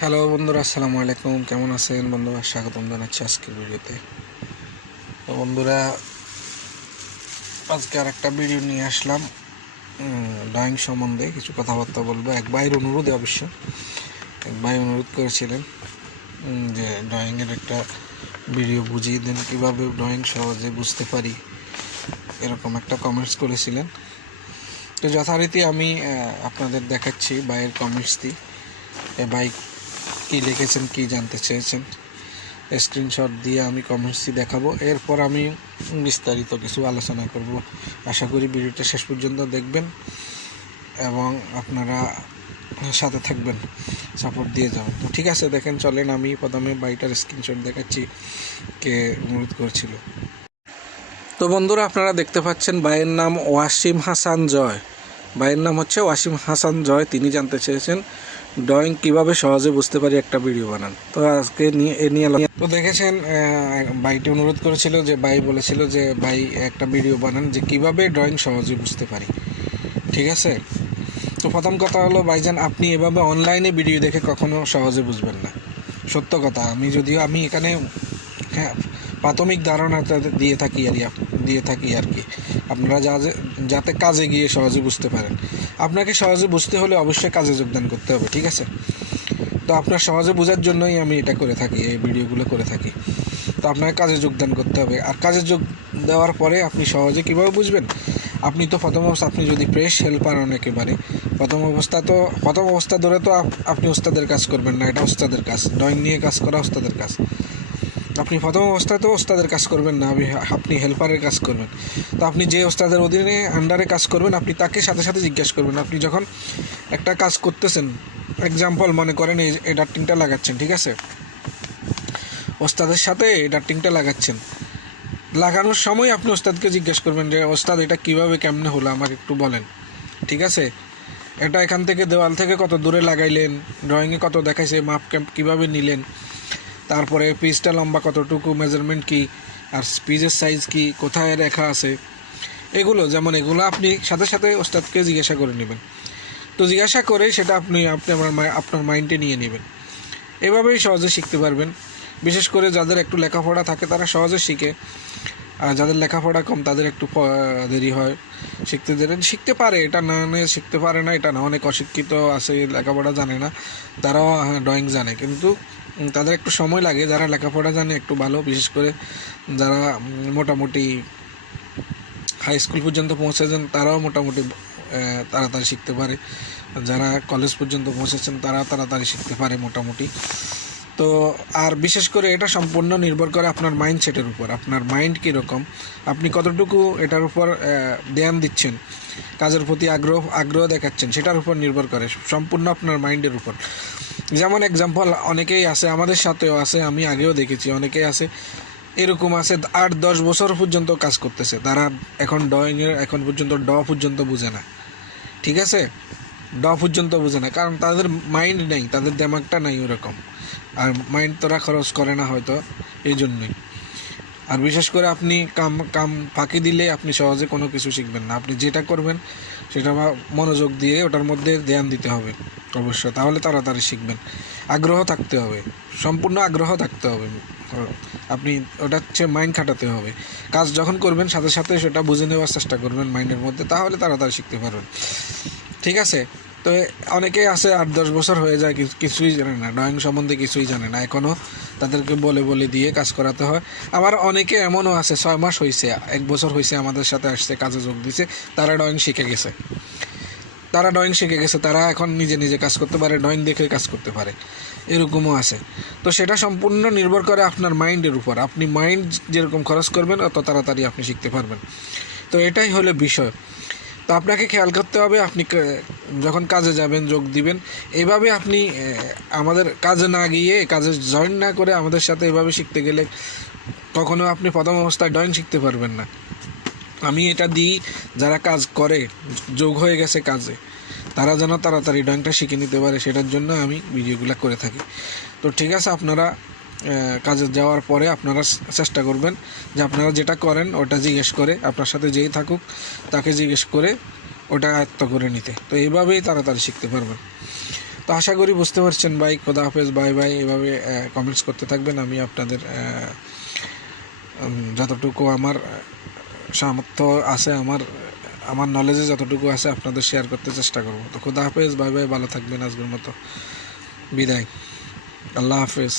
Hello বন্ধুরা, আসসালামু আলাইকুম। কেমন আছেন? বন্ধুরা, স্বাগতম জানাচ্ছি আজকের ভিডিওতে। তো বন্ধুরা, আজকে আর একটা ভিডিও নিয়ে আসলাম। ড্রয়িং সম্বন্ধে কিছু কথাবার্তা বলব। এক ভাইয়ের অনুরোধে অবশ্য। এক ভাই অনুরোধ করেছিলেন যে ড্রয়িংয়ের একটা ভিডিও বুঝিয়ে দেন, কীভাবে ড্রয়িং সহজে বুঝতে পারি, এরকম একটা কমেন্টস করেছিলেন। তো যথারীতি আমি আপনাদের দেখাচ্ছি ভাইয়ের এ ভাই কী লিখেছেন, কী জানতে চেয়েছেন স্ক্রিনশট দিয়ে আমি কমেন্টসটি দেখাবো। এরপর আমি বিস্তারিত কিছু আলোচনা করব। আশা করি ভিডিওটা শেষ পর্যন্ত দেখবেন এবং আপনারা সাথে থাকবেন সাপোর্ট দিয়ে যাবেন। তো ঠিক আছে, দেখেন, চলেন আমি প্রথমে বাইটার স্ক্রিনশট দেখাচ্ছি, কে অনুরোধ করেছিল। তো বন্ধুরা, আপনারা দেখতে পাচ্ছেন ভাইয়ের নাম ওয়াসিম হাসান জয়। ভাইয়ের নাম হচ্ছে ওয়াসিম হাসান জয়, তিনি জানতে চেয়েছেন ড্রয়িং কীভাবে সহজে বুঝতে পারি একটা ভিডিও বানান? তো আজকে নিয়ে তো দেখেছেন ভাইটি অনুরোধ করেছিল যে, ভাই বলেছিল যে, ভাই একটা ভিডিও বানান যে কীভাবে ড্রয়িং সহজে বুঝতে পারি। ঠিক আছে? তো প্রথম কথা হলো, ভাইজান, আপনি এভাবে অনলাইনে ভিডিও দেখে কখনো সহজে বুঝবেন না। সত্য কথা, আমি যদিও, আমি এখানে হ্যাঁ প্রাথমিক ধারণা দিয়ে থাকি আর দিয়ে থাকি আর কি। আপনারা যা যাতে কাজে গিয়ে সহজে বুঝতে পারেন। আপনাকে সহজে বুঝতে হলে অবশ্যই কাজে যোগদান করতে হবে, ঠিক আছে? তো আপনার সহজে বোঝার জন্যই আমি এটা করে থাকি, এই ভিডিওগুলো করে থাকি। তো আপনাকে কাজে যোগদান করতে হবে। আর কাজে যোগ দেওয়ার পরে আপনি সহজে কীভাবে বুঝবেন? আপনি তো প্রথম অবস্থা আপনি যদি প্রেস হেল্পার হন একেবারে, প্রথম অবস্থা তো প্রথম অবস্থা ধরে তো আপনি ওস্তাদের কাজ করবেন না, এটা ওস্তাদের কাজ। ড্রয়িং নিয়ে কাজ করা ওস্তাদের কাজ। আপনি প্রথম অবস্থায় তো ওস্তাদের কাজ করবেন না, আপনি হেল্পারের কাজ করবেন। তো আপনি যে ওস্তাদের অধীনে আন্ডারে কাজ করবেন, আপনি তাকে সাথে সাথে জিজ্ঞেস করবেন। আপনি যখন একটা কাজ করতেছেন এক্সাম্পল মনে করেন এই ডার্টিংটা লাগাচ্ছেন, ঠিক আছে? ওস্তাদের সাথে এই ডার্টিংটা লাগাচ্ছেন। লাগানোর সময় আপনি ওস্তাদকে জিজ্ঞেস করবেন যে, ওস্তাদ, এটা কীভাবে, কেমনে হলো? আমাকে একটু বলেন। ঠিক আছে? এটা এখান থেকে দেওয়াল থেকে কত দূরে লাগাইলেন? ড্রয়িংয়ে কত দেখাইছে? মাপ ক্যাম্প কীভাবে নিলেন? তারপরে পিসটা লম্বা কতটুকু মেজারমেন্ট কি, আর পিসের সাইজ কি, কোথায় রেখা আছে, এগুলো, যেমন এগুলো আপনি সাথে সাথে ওস্তাদকে জিজ্ঞাসা করে নেবেন। তো জিজ্ঞাসা করে সেটা আপনি আপনি আমার আপনার মাইন্ডে নিয়ে নেবেন। এভাবেই সহজে শিখতে পারবেন। বিশেষ করে যাদের একটু লেখাপড়া থাকে, তারা সহজে শিখে। আর যাদের লেখাপড়া কম, তাদের একটু দেরি হয়। শিখতে দেরি, শিখতে পারে, এটা না শিখতে পারে না, এটা না, অনেক অশিক্ষিত আছে, লেখাপড়া জানে না। তারাও ড্রয়িং জানে। কিন্তু তাদের একটু সময় লাগে, যারা লেখাপড়া জানে একটু ভালো, বিশেষ করে যারা মোটামুটি হাই স্কুল পর্যন্ত পৌঁছেছেন, তারাও মোটামুটি তাড়াতাড়ি শিখতে পারে। যারা কলেজ পর্যন্ত পৌঁছেছেন, তারা তাড়াতাড়ি শিখতে পারে মোটামুটি। তো, আর বিশেষ করে এটা সম্পূর্ণ নির্ভর করে আপনার মাইন্ডসেটের উপর, আপনার মাইন্ড কীরকম, আপনি কতটুকু এটার উপর ধ্যান দিচ্ছেন, কাজের প্রতি আগ্রহ আগ্রহ দেখাচ্ছেন, সেটার উপর নির্ভর করে, সম্পূর্ণ আপনার মাইন্ডের উপর। যেমন এক্সাম্পল অনেকেই আছে, আমাদের সাথেও আছে, আমি আগেও দেখেছি, অনেকেই আছে, এরকম আছে, আট, দশ বছর পর্যন্ত কাজ করতেছে, তারা এখন ড্রয়িংয়ের এখন পর্যন্ত ড পর্যন্ত বুঝে না, ঠিক আছে? ড পর্যন্ত বুঝে না, কারণ তাদের মাইন্ড নেই, তাদের দেমাগটা নাই ওরকম, আর মাইন্ড তোরা খরচ করে না হয়তো এই জন্যই আর বিশেষ করে আপনি কাম কাম ফাঁকি দিলে আপনি সহজে কোনো কিছু শিখবেন না। আপনি যেটা করবেন, সেটা মনোযোগ দিয়ে ওটার মধ্যে ধ্যান দিতে হবে অবশ্য তাহলে তাড়াতাড়ি শিখবেন। আগ্রহ থাকতে হবে। সম্পূর্ণ আগ্রহ থাকতে হবে। আপনি ওটা হচ্ছে মাইন্ড খাটাতে হবে। কাজ যখন করবেন, সাথে সাথে সেটা বুঝে নেওয়ার চেষ্টা করবেন মাইন্ডের মধ্যে। তাহলে তাড়াতাড়ি শিখতে পারবেন। ঠিক আছে? তো অনেকেই আছে, আট দশ বছর হয়ে যায় কিছুই জানে না। ড্রয়িং সম্বন্ধে কিছুই জানে না। এখনও তাদেরকে বলে বলে দিয়ে কাজ করাতে হয়। আবার অনেকে এমনও আছে, ছয় মাস হয়েছে এক বছর হয়েছে আমাদের সাথে আসছে, কাজে যোগ দিছে, তারা ড্রয়িং শিখে গেছে। তারা ড্রয়িং শিখে গেছে, তারা এখন নিজে নিজে কাজ করতে পারে, ড্রয়িং দেখে কাজ করতে পারে। এরকমও আছে। তো সেটা সম্পূর্ণ নির্ভর করে আপনার মাইন্ডের উপর। আপনি মাইন্ড যেরকম খরচ করবেন, অত তাড়াতাড়ি আপনি শিখতে পারবেন। তো এটাই হলো বিষয়। তো আপনাকে খেয়াল করতে হবে, আপনি যখন কাজে যাবেন, যোগ দিবেন, এভাবে আপনি আমাদের কাজে না গিয়ে, কাজে জয়েন না করে আমাদের সাথে এভাবে শিখতে গেলে কখনো আপনি প্রথম অবস্থায় ড্রয়িং শিখতে পারবেন না। আমি এটা দিই, যারা কাজ করে, যোগ হয়ে গেছে কাজে, তারা যেন তাড়াতাড়ি ড্রয়িংটা শিখে নিতে পারে, সেটার জন্য আমি ভিডিওগুলো করে থাকি। তো ঠিক আছে, আপনারা কাজে যাওয়ার পরে আপনারা চেষ্টা করবেন যে আপনারা যেটা করেন ওটা জিজ্ঞেস করে, আপনার সাথে যেই থাকুক তাকে জিজ্ঞেস করে ওটা আয়ত্ত করে নিতে। তো এইভাবেই তাড়াতাড়ি শিখতে পারবেন। তো আশা করি বুঝতে পারছেন ভাই, খোদা হাফেজ, বাই বাই। এভাবে কমেন্টস করতে থাকবেন। আমি আপনাদের যতটুকু আমার সামর্থ্য আছে, আমার আমার নলেজে যতটুকু আছে আপনাদের শেয়ার করতে চেষ্টা করব। তো খোদা হাফেজ, বাই বাই। ভালো থাকবেন আজকের মতো। বিদায়। আল্লাহ হাফেজ।